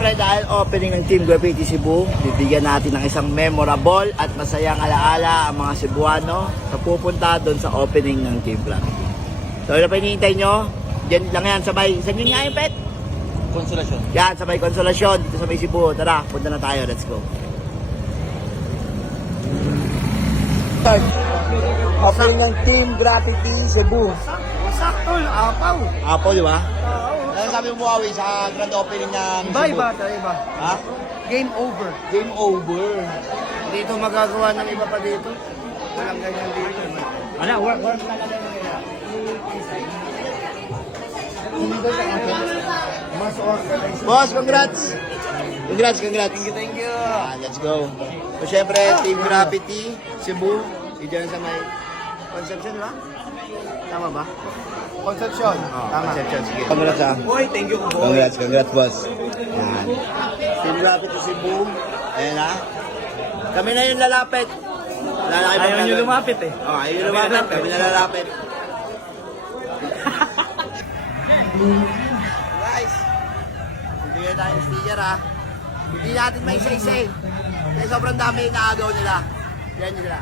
syempre dahil opening ng Team Graffiti Cebu, bibigyan natin ng isang memorable at masayang alaala ang mga Cebuano sa pupunta doon sa opening ng Team Graffiti. So ano pa hinihintay nyo? Diyan lang yan, sabay. Saan yun nga yung pet? Konsolasyon. Yan, sabay Konsolasyon dito sa may Cebu. Tara, punta na tayo. Let's go. Opening ng Team Graffiti Cebu. Sakto, apaw. Apple, di ba? Ano sabi mo, Bukawi, sa grand opening ng Cebu? Iba. Ha? Game over. Game over. Dito magagawa ng iba pa dito. Walang ganyan dito. Ano, work talaga nila. Mas organized. Boss, congrats! Congrats. Thank you. Let's go. So, syempre, Team Graffiti, Cebu, diyan sa may Conception, di ba? Tama ba? Conception. Tama. Conception, sige. Congrats, ha? Boy, thank you, boy. Congrats, boss. Yan. Team Graffiti, Cebu. Ayan, ha? Kami na yung lalapit. Ayaw nyo lumapit eh. Oh, ayaw nyo lumapit. Kami na lalapit. Guys, bibigyan tayo ng sticker, ha? Hindi natin may isa-isa eh. Kasi sobrang dami yung naagaw nila. Yan nila.